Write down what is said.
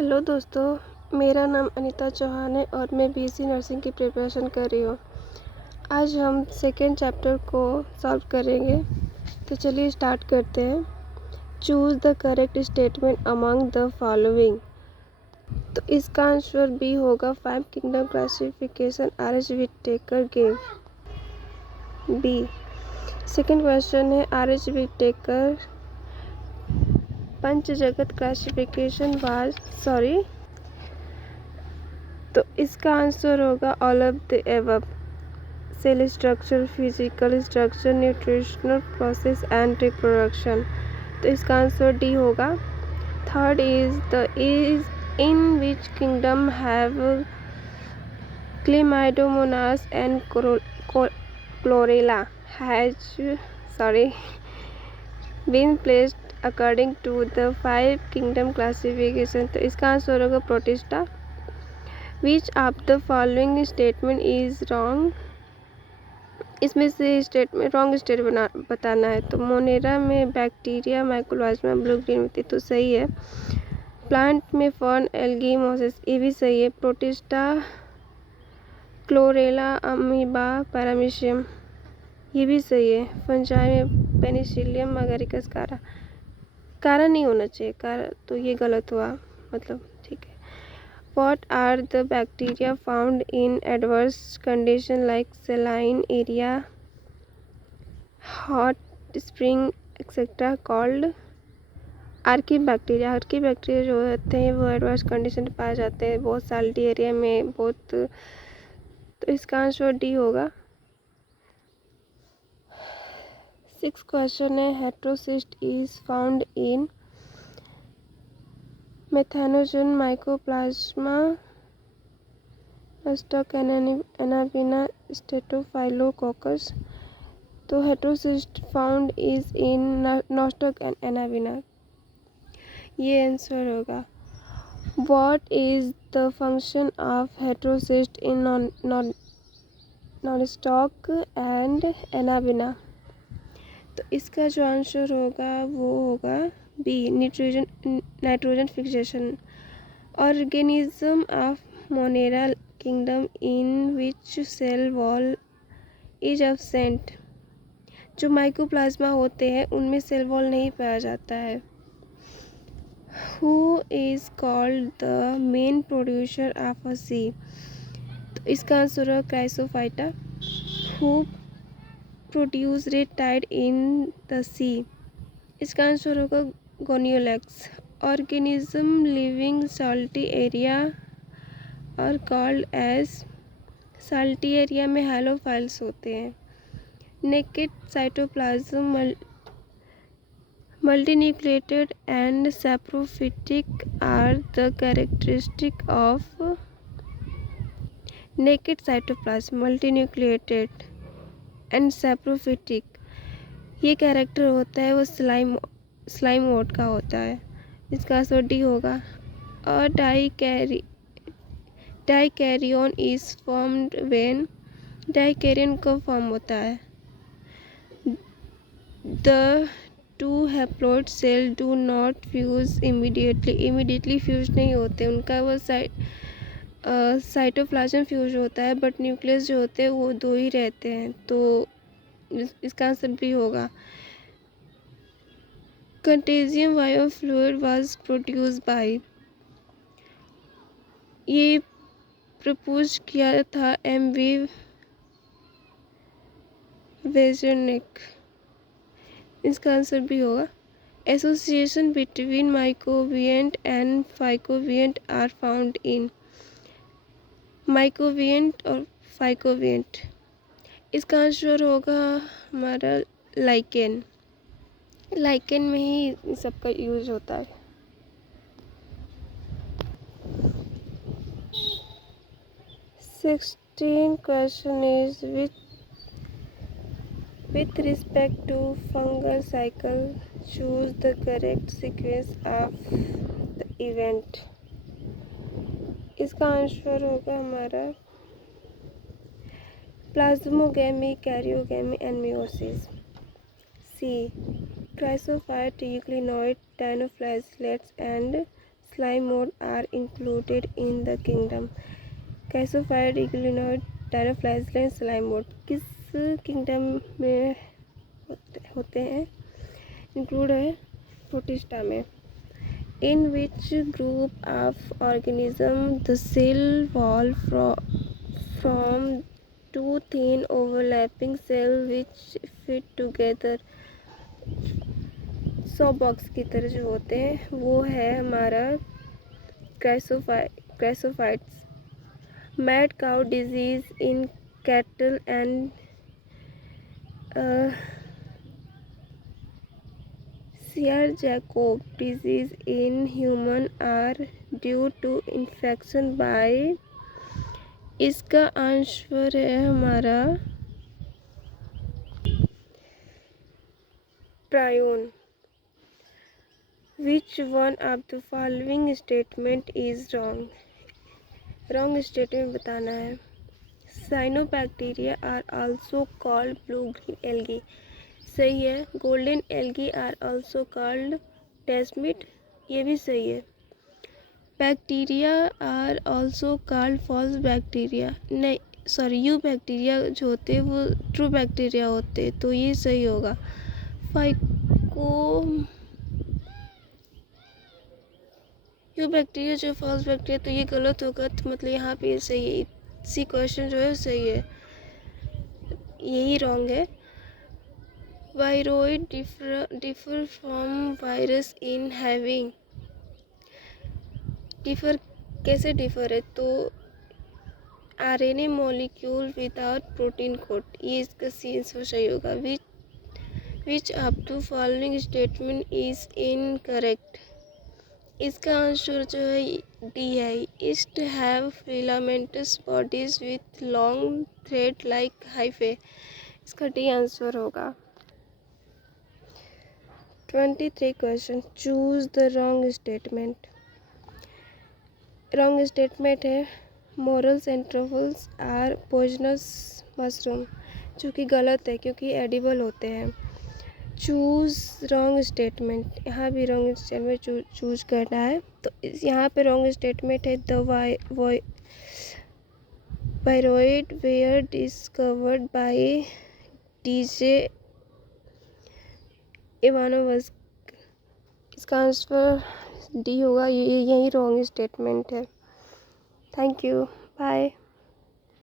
Hello दोस्तों, मेरा नाम अनीता चौहान है और मैं बीएससी नर्सिंग की प्रिपरेशन कर रही हूँ। आज हम सेकेंड चैप्टर को सॉल्व करेंगे, तो चलिए स्टार्ट करते हैं। Choose the correct statement among the following. तो इसका आंसर बी होगा। 5 kingdom classification R H. Whittaker give. B. Second question है आर.एच. विटेकर पंच जगत क्लासिफिकेशन वाज तो इसका आंसर होगा all of the above. Cell structure, physical structure, nutritional process and reproduction. तो इसका आंसर डी होगा। Third is in which kingdom have Chlamydomonas and Chlorella has been placed according to the 5 kingdom classification. तो इसका answer होगा protista. Which of the following statement is wrong. इसमें से statement wrong statement बताना है। तो Monera में बैक्टीरिया माइकोप्लाज्मा ब्लू ग्रीन होती है, तो सही है। प्लांट में फर्न एल्गी मोसेस, ये भी सही है। प्रोटिस्टा क्लोरेला अमीबा पैरामीशियम, ये भी सही है। फंजाई में पेनिसिलियम अगेरिकस कारा नहीं होना चाहिए, कारा तो ये गलत हुआ, मतलब ठीक है। What are the bacteria found in adverse condition like saline area, hot spring, etc. called? Archaebacteria जो होते हैं वो एडवर्स कंडीशन में पाए जाते हैं, बहुत साल्टी एरिया में बहुत। तो इसका आंसर डी होगा। 6th क्वेश्चन है heterocyst is found in methanogen Mycoplasma stock Anabaena Staphylococcus. तो heterocyst found is in Nostoc and Anabaena, ये आंसर होगा। What is the function of heterocyst in Nostoc and Anabaena. तो इसका जो answer होगा वो होगा B, nitrogen fixation. Organism of Monera kingdom in which cell wall is absent. जो Mycoplasma होते हैं उनमें सेल वॉल नहीं पाया जाता है। Who is called the main producer of a sea. तो इसका आंसर है Chrysophyta. Who produce red tide in the sea. इसका आंसर होगा Gonyaulax. Organism living salty area और कॉल्ड एज। साल्टी एरिया में हैलोफाइल्स होते हैं। Naked cytoplasm multinucleated and saprophytic are the characteristic of naked cytoplasm multinucleated and saprophytic. ये character होता है वो स्लाइम मोड का होता है। इसका आंसर डी होगा। और dikaryon is formed when. Dikaryon कब फॉर्म होता है। The two haploid cell do not fuse immediately fuse नहीं होते, उनका वो साइटोप्लाज्म फ्यूज होता है, बट न्यूक्लियस जो होते हैं वो दो ही रहते हैं। तो इसका आंसर भी होगा। Contagium vivum fluidum was produce by. ये प्रपोज किया था एम.वी. वेजरनिक। इसका आंसर भी होगा। Association between mycobiont and phycobiont are found in. Mycobiont और फाइकोविएंट, इसका आंसर होगा हमारा लाइकेन। लाइकेन में ही सबका यूज होता है। Sixteen question is with respect to fungal cycle, choose the correct sequence of the event. इसका आंसर होगा हमारा plasmogamy, karyogamy and meiosis. C, chrysophyte, euglenoid, dinoflagellates and slime mold are included in the kingdom? Chrysophyte, euglenoid, dinoflagellate, slime mold किस kingdom में होते हैं? Include है protista में. In which group of organisms the cell wall from two thin overlapping cells which fit together सौ box की तरह जो होते हैं वो है हमारा chrysophytes. Mad cow disease in cattle and Siar-Jakob disease in human are due to infection by. इसका आंसर है हमारा prion. Which one of the following statement is wrong? Wrong statement बताना है. Cyanobacteria are also called blue-green algae. सही है. Golden algae are also called desmid, ये भी सही है. Bacteria are also called false bacteria, नहीं सॉरी यू बैक्टीरिया जो होते हैं वो ट्रू बैक्टीरिया होते हैं, तो ये सही होगा. फाइको यू बैक्टीरिया जो फॉल्स बैक्टीरिया, तो ये गलत होगा, तो मतलब यहाँ पे सही है. सी क्वेश्चन जो है सही है, यही रॉन्ग है. Viroid differ from virus in having. Differ कैसे डिफर है? तो RNA molecule without protein coat, ये इसका सी आंसर सही होगा. Which of the following statement is incorrect. इसका आंसर जो है डी है. Yeast have filamentous bodies with long thread like hyphae, इसका डी आंसर होगा. 23 question. Choose the wrong statement. Wrong statement है morels and truffles are poisonous mushroom, जो कि गलत है क्योंकि एडिबल होते हैं. चूज रॉन्ग स्टेटमेंट, यहाँ भी रॉन्ग स्टेटमेंट चूज करना है. तो यहाँ पे रॉन्ग स्टेटमेंट है the viroid were discovered by D J Ivanovsky, इसका आंसर डी होगा. यही रॉन्ग स्टेटमेंट है. Thank you. बाय.